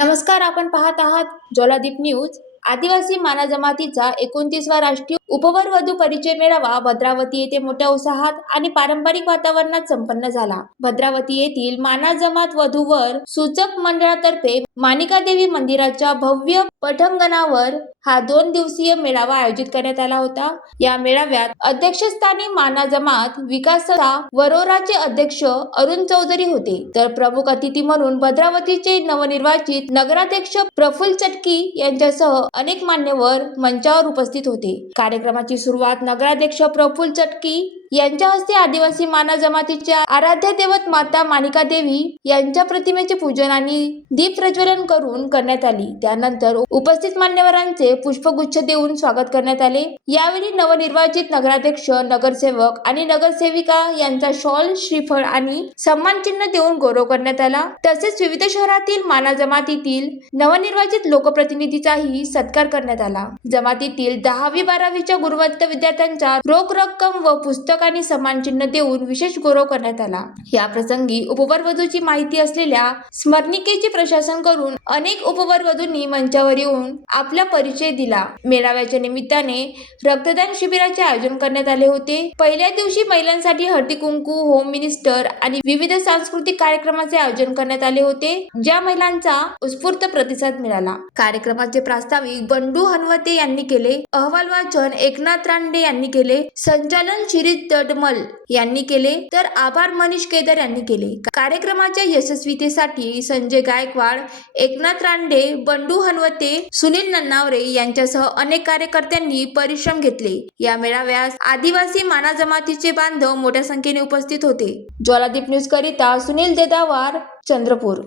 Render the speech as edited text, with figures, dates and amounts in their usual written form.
नमस्कार, आपण पाहत आहात ज्वालादीप न्यूज. आदिवासी माना जमातीचा 29वा राष्ट्रीय उपवरवधू परिचय मेळावा भद्रावती येथे मोठ्या उत्साहात आणि पारंपरिक वातावरणात संपन्न झाला. भद्रावती येथील माना जमात वधूवर सूचक मंडळातर्फे माणिकादेवी मंदिराच्या भव्य पटांगणावर हा 2 दिवसीय मेळावा आयोजित करण्यात आला होता. या मेळाव्यात अध्यक्षस्थानी माना जमात विकासचा वरोराचे अध्यक्ष अरुण चौधरी होते, तर प्रमुख अतिथी म्हणून भद्रावतीचे नवनिर्वाचित नगराध्यक्ष प्रफुल्ल चटकी यांच्यासह अनेक मान्यवर मंचावर उपस्थित होते. कार्यक्रमाची सुरुवात नगराध्यक्ष प्रफुल्ल चटकी यांच्या हस्ते आदिवासी माना जमातीच्या आराध्य दैवत माता माणिकादेवी यांच्या प्रतिमेचे पूजन आणि दीप प्रज्वलन करून करण्यात आली. त्यानंतर उपस्थित मान्यवरांचे पुष्पगुच्छ देऊन स्वागत करण्यात आले. यावेळी नवनिर्वाचित नगराध्यक्ष, नगरसेवक आणि नगरसेविका यांचा शॉल, श्रीफळ आणि सन्मानचिन्ह देऊन गौरव करण्यात आला. तसेच विविध शहरातील माना जमातीतील नवनिर्वाचित लोकप्रतिनिधीचाही सत्कार करण्यात आला. जमातीतील 10वी-12वीच्या गुणवंत विद्यार्थ्यांचा रोख रक्कम व पुस्तक आणि सन्मानचिन्ह देऊन विशेष गौरव करण्यात आला. या प्रसंगी उपवरवधूची माहिती असलेल्या स्मरणिकेचे प्रशासन करून अनेक उपवरवधूंनी मंचावर येऊन आपला परिचय दिला. मेळाव्याच्या निमित्ताने रक्तदान शिबिराचे आयोजन करण्यात आले होते. पहिल्या दिवशी महिलांसाठी हळदी कुंकू, होम मिनिस्टर आणि विविध सांस्कृतिक कार्यक्रमाचे आयोजन करण्यात आले होते, ज्या महिलांचा उत्स्फूर्त प्रतिसाद मिळाला. कार्यक्रमाचे प्रास्ताविक बंडू हनवते यांनी केले. अहवाल वाचन एकनाथ रानडे यांनी केले. संचालन शिरीष तडमल यांनी केले, तर आभार मनीष केदार यांनी केले. कार्यक्रमाच्या यशस्वीतेसाठी संजय गायकवाड, एकनाथ रानडे, बंडू हनवते, सुनील नन्नावरे यांच्यासह अनेक कार्यकर्त्यांनी परिश्रम घेतले. या मेळाव्यास आदिवासी माना जमातीचे बांधव मोठ्या संख्येने उपस्थित होते. ज्वालादीप न्यूज करिता सुनील देदावार, चंद्रपूर.